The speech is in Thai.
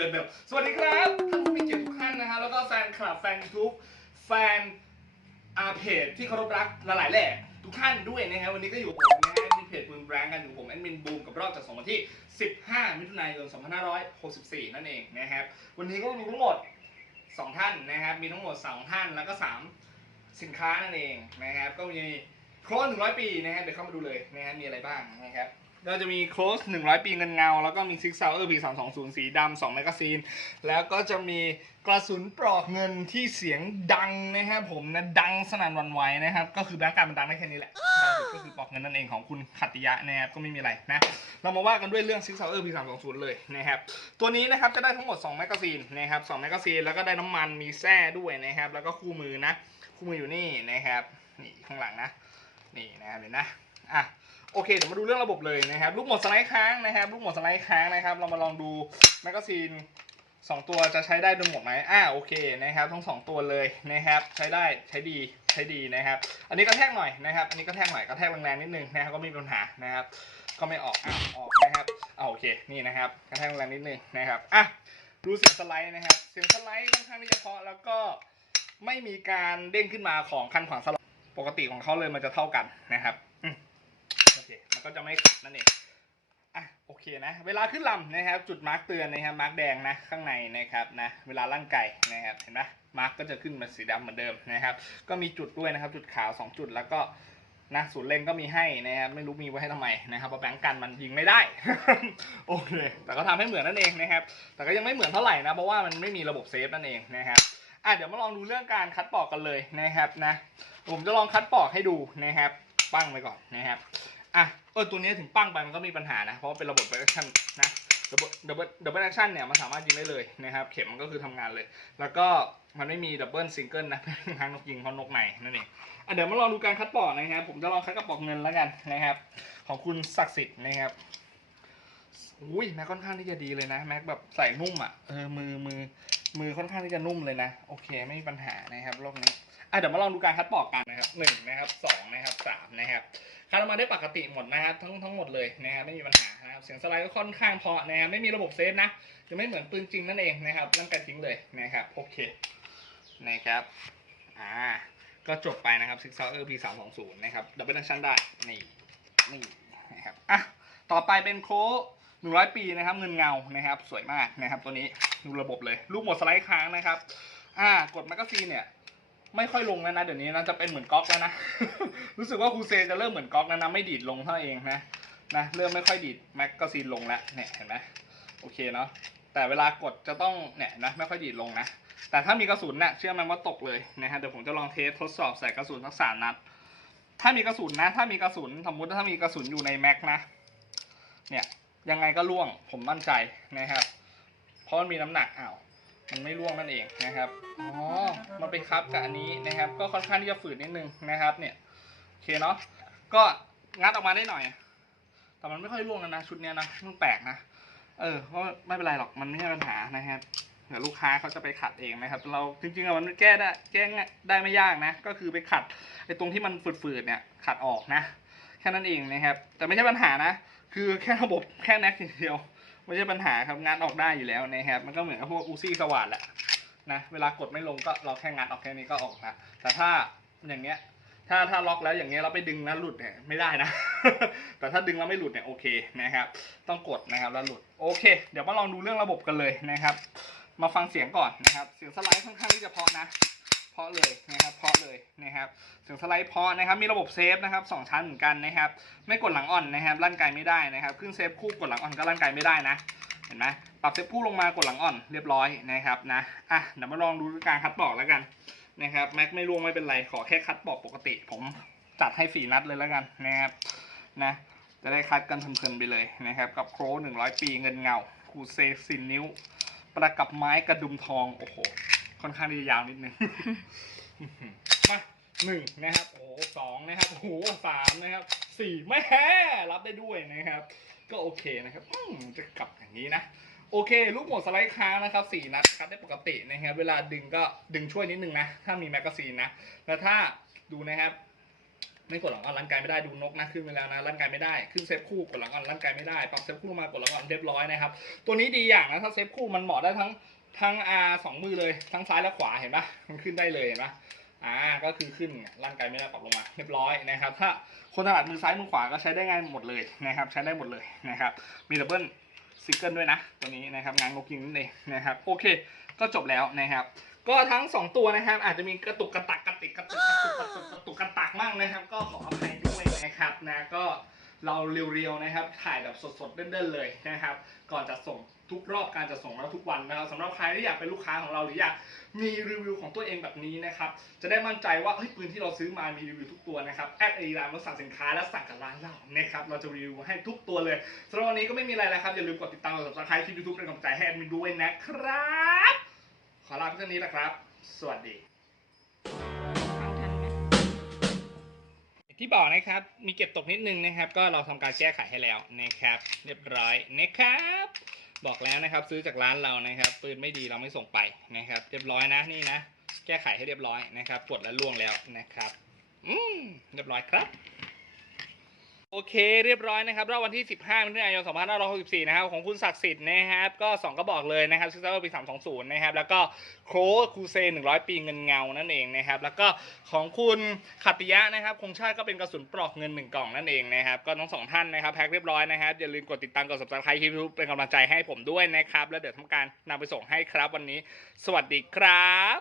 มีสวัสดีครับท่านผู้มีเกียรติทุกท่านนะฮะแล้วก็แฟนคลับแฟนยูทูบแฟนอาเพจที่เคารพรักหลายๆแหล่ทุกท่านด้วยนะฮะวันนี้ก็อยู่กับผมนะฮะมีเพจปืนแบงกันอยู่ผมแอดมินบูมกับรอบจากสองวันที่ 15 มิถุนายน 2564 นั่นเองนะครับวันนี้ก็มีทั้งหมด 2 ท่านนะครับมีทั้งหมด 2 ท่านแล้วก็ 3 สินค้านั่นเองนะครับก็มีโค้ด100 ปีนะฮะเดี๋ยวเข้ามาดูเลยนะฮะมีอะไรบ้างนะครับ ก็จะมี close 100 ปีเงินเงา แล้วก็มี six hour p 3 2 0สีดำ2แมกกาซีน แล้วก็จะมีกระสุนปลอกเงินที่เสียงดังนะครับผมนะดังสนั่นวันไหวนะครับ ก็คือแบงก์การมันดังได้แค่นี้แหละดังสุดก็คือปลอกเงินนั่นเองของคุณขัตติยะนะครับก็ไม่มีอะไรนะ เรามาว่ากันด้วยเรื่อง six hour p 3 2 0เลยนะครับ ตัวนี้นะครับจะได้ทั้งหมด 2 แมกกาซีนนะครับ2แมกกาซีนแล้วก็ได้น้ำมันมีแส้ด้วยนะครับ แล้วก็คู่มือนะ คู่มืออยู่นี่นะครับ นี่ข้างหลังนะ นี่นะครับเห็นนะอะ โอเคเดี๋ยวมาดูเรื่องระบบเลยนะครับลูกหมดสไลด์ค้างนะครับลูกหมดสไลด์ค้างนะครับ เรามาลองดูแมกกาซีนสองตัวจะใช้ได้จนหมดไหมอ่าโอเคนะครับทั้งสองตัวเลยนะครับ ใช้ได้ใช้ดีใช้ดีนะครับ อันนี้กระแทกหน่อยนะครับ อันนี้กระแทกหน่อยกระแทกแรงๆนิดนึงนะครับก็ไม่มีปัญหานะครับ ก็ไม่ออกอ้าวออกนะครับอ่าโอเคนี่นะครับกระแทกแรงๆนิดนึงนะครับอะดูเสียงสไลด์นะครับ เสียงสไลด์ค่อนข้างที่จะเพาะแล้วก็ไม่มีการเด้งขึ้นมาของคันขวางสลับปกติของเขาเลยมันจะเท่ากันนะครับ ก็จะไม่ขัดนั่นเองอะโอเคนะ เวลาขึ้นลำนะครับ จุดมาร์กเตือนนะครับมาร์กแดงนะข้างในนะครับนะเวลาลั่นไก่นะครับเห็นไหมมาร์กก็จะขึ้นมาสีดำเหมือนเดิมนะครับ ก็มีจุดด้วยนะครับ จุดขาว 2 จุดแล้วก็นะศูนย์เล็งก็มีให้นะครับไม่รู้มีไว้ให้ทำไมนะครับเพราะแบงก์กันมันยิงไม่ได้โอเคแต่ก็ทำให้เหมือนนั่นเองนะครับ แต่ก็ยังไม่เหมือนเท่าไหร่นะเพราะว่ามันไม่มีระบบเซฟนั่นเองนะครับอะเดี๋ยวมาลองดูเรื่องการคัดปอกกันเลยนะครับนะผมจะลองคัดปอกให้ดูนะครับปั้งไปก่อนนะครับอะ เออตัวนี้ถึงปั้งไปมันก็มีปัญหานะ เพราะว่าเป็นระบบ double action นะดับเบิลดับเบิลดับเบิลแอคชั่นเนี่ยมันสามารถยิงได้เลยนะครับ เข็มมันก็คือทำงานเลย แล้วก็มันไม่มีดับเบิลซิงเกิลนะทางนกยิงเพราะนกในนั่นเองอะเดี๋ยวมาลองดูการคัดปอกนะครับ ผมจะลองคัดกระปอกเงินแล้วกันนะครับ ของคุณศักดิ์สิทธิ์นะครับอุ้ยแม็กค่อนข้างที่จะดีเลยนะแม็กแบบใส่นุ่มอะเออมือมือมือค่อนข้างที่จะนุ่มเลยนะ โอเคไม่มีปัญหานะครับรอบนี้ อะเดี๋ยวมาลองดูการคัดปอกกันนะครับหนึ่งนะครับสองนะครับสามนะครับคัดออกมาได้ปกติหมดนะครับทั้งทั้งหมดเลยนะครับไม่มีปัญหานะครับเสียงสไลด์ก็ค่อนข้างเพาะนะครับไม่มีระบบเซฟนะจะไม่เหมือนปืนจริงนั่นเองนะครับร่างกายทิ้งเลยนะครับโอเคนะครับอ่าก็จบไปนะครับ Six Hour P 3 2 0นย์นะครับดับเบิลดักชันได้นี่นี่นะครับอะต่อไปเป็นโค้หนึ่งร้อยปีนะครับเงินเงานะครับสวยมากนะครับตัวนี้ดูระบบเลย ลูกหมดสไลด์ค้างนะครับอ่ากดแมกกาซีนเนี่ย ไม่ค่อยลงแล้วนะเดี๋ยวนี้นะจะเป็นเหมือนก๊อกแล้วนะ รู้สึกว่าครูเซจะเริ่มเหมือนก๊อกแล้วนะไม่ดีดลงเท่าเองนะนะเริ่มไม่ค่อยดีดแม็กกาซีนลงแล้วเนี่ยเห็นไหมโอเคเนาะแต่เวลากดจะต้องเนี่ยนะไม่ค่อยดีดลงนะแต่ถ้ามีกระสุนเนี่ยเชื่อไหมว่าตกเลยนะฮะเดี๋ยวผมจะลองเทสทดสอบใส่กระสุนทั้งสามนัด ถ้ามีกระสุนนะ ถ้ามีกระสุนสมมุติถ้ามีกระสุนอยู่ในแม็กนะเนี่ยยังไงก็ล่วงผมมั่นใจนะครับเพราะมันมีน้ำหนักอ้าว มันไม่ร่วงนั่นเองนะครับอ๋อมันไปคับกับอันนี้นะครับ ก็ค่อนข้างที่จะฝืดนิดนึงนะครับ เนี่ยโอเคเนาะก็งัดออกมาได้หน่อย แต่มันไม่ค่อยร่วงแล้วนะชุดเนี้ยนะมันแปลกนะเออก็ไม่เป็นไรหรอกมันไม่ใช่ปัญหานะครับเดี๋ยวลูกค้าเขาจะไปขัดเองนะครับ เราจริงๆอะมันแก้ได้แก้งได้ไม่ยากนะ ก็คือไปขัดไอ้ตรงที่มันฝืดๆเนี่ยขัดออกนะ แค่นั้นเองนะครับ แต่ไม่ใช่ปัญหานะ คือแค่ระบบแค่แน็กอย่างเดียว ไม่ใช่ปัญหาครับงานออกได้อยู่แล้วนะครับมันก็เหมือนกับพวกอูซี่สว่านแหละนะเวลากดไม่ลงก็เราแค่งัดออกแค่นี้ก็ออกนะแต่ถ้าอย่างเงี้ยถ้าถ้าล็อกแล้วอย่างเงี้ยเราไปดึงแล้วหลุดเนี่ยไม่ได้นะ แต่ถ้าดึงแล้วไม่หลุดเนี่ยโอเคนะครับ ต้องกดนะครับแล้วหลุดโอเค เดี๋ยวมาลองดูเรื่องระบบกันเลยนะครับ มาฟังเสียงก่อนนะครับ เสียงสไลด์ค่อนข้างที่จะเพราะนะ เพาะเลยนะครับเพาะเลยนะครับเสียงสไลด์เพาะนะครับมีระบบเซฟนะครับสองชั้นเหมือนกันนะครับไม่กดหลังอ่อนนะครับลั่นไกลไม่ได้นะครับขึ้นเซฟคู่กดหลังอ่อนก็ลั่นไกลไม่ได้นะเห็นไหมปรับเซฟคู่ลงมากดหลังอ่อนเรียบร้อยนะครับนะอะเดี๋ยวมาลองดูการคัดบอกแล้วกันนะครับแม็กไม่ร่วงไม่เป็นไรขอแค่คัดบอกปกติ ผมจัดให้สี่นัดเลยแล้วกันนะครับนะจะได้คัดกันเพลินๆไปเลยนะครับกับโครหนึ่งร้อยปีเงินเงาคูเซซินนิ้ว ประกับไม้กระดุมทองโอ้โห ค่อนข้างที่จะยาวนิดนึง มาหนึ่งนะครับ โอ้สองนะครับ โอ้สามนะครับ สี่ไม่แพ้รับได้ด้วยนะครับ ก็โอเคนะครับอืจะกลับอย่างนี้นะ โอเค ลูกหมดสไลด์ค้างนะครับสี่นัดคัดได้ปกตินะครับ เวลาดึงก็ดึงช่วยนิดนึงนะ ถ้ามีแมกกาซีนนะ แล้วถ้าดูนะครับไม่กดหลังอ่อนร่างกายไม่ได้ดูนกนะขึ้นไปแล้วนะร่างกายไม่ได้ขึ้นเซฟคู่กดหลังอ่อนร่างกายไม่ได้ปรับเซฟคู่มากดหลังอ่อนเรียบร้อยนะครับตัวนี้ดีอย่างนะถ้าเซฟคู่มันเหมาะได้ทั้ง ทั้งอาสองมือเลยทั้งซ้ายและขวาเห็นปะมันขึ้นได้เลยเห็นปะอ่าก็คือขึ้นร่างกายไม่ได้ปรับลงมาเรียบร้อยนะครับ ถ้าคนถนัดมือซ้ายมือขวาก็ใช้ได้ง่ายหมดเลยนะครับ ใช้ได้หมดเลยนะครับ มีดับเบิลซิงเกิลด้วยนะตัวนี้นะครับงานนกยิงนั่นเองนะครับโอเคก็จบแล้วนะครับ ก็ทั้งสองตัวนะครับ อาจจะมีกระตุกกระตักกระติกกระตุกกระตุกกระตุกกระตุกกระตักมากนะครับ ก็ขออภัยด้วยนะครับนะก็ เราเรียวๆนะครับ ถ่ายแบบสดๆเด่นๆเลยนะครับ ก่อนจะส่งทุกรอบการจะส่งแล้วทุกวันนะครับสำหรับใครที่อยากเป็นลูกค้าของเราหรืออยากมีรีวิวของตัวเองแบบนี้นะครับ จะได้มั่นใจว่าเฮ้ยปืนที่เราซื้อมามีรีวิวทุกตัวนะครับแอดเอรานมาสั่งสินค้าและสั่งกับร้านเรานะครับเราจะรีวิวให้ทุกตัวเลยสำหรับวันนี้ก็ไม่มีอะไรแล้วครับอย่าลืมกดติดตามกด subscribe คลิป YouTube เป็นกำลังใจให้แอดมินด้วยนะครับ ขอลาไปเท่านี้แหละครับ สวัสดี ที่บอกนะครับ มีเก็บตกนิดนึงนะครับ ก็เราทำการแก้ไขให้แล้วนะครับ เรียบร้อยนะครับ บอกแล้วนะครับ ซื้อจากร้านเรานะครับ ปืนไม่ดีเราไม่ส่งไปนะครับ เรียบร้อยนะนี่นะ แก้ไขให้เรียบร้อยนะครับกดและล่วงแล้วนะครับ อืมเรียบร้อยครับ โอเคเรียบร้อยนะครับรอบวันที่ 15มิถุนายน2564 นะครับ ของคุณศักดิ์สิทธิ์นะครับ ก็ 2 ก็บอกเลยนะครับซิสเตอร์ปี 320 นะครับ แล้วก็โครคูเซ100 ปีเงินเงา นั่นเองนะครับ แล้วก็ของคุณขัตติยะนะครับ คงชาติก็เป็นกระสุนปลอกเงิน 1 กล่องนั่นเองนะครับ ก็ทั้งสองท่านนะครับแพ็คเรียบร้อยนะครับ อย่าลืมกดติดตามกด subscribe คลิปเป็นกำลังใจให้ผมด้วยนะครับ แล้วเดี๋ยวทำการนำไปส่งให้ครับวันนี้ สวัสดีครับ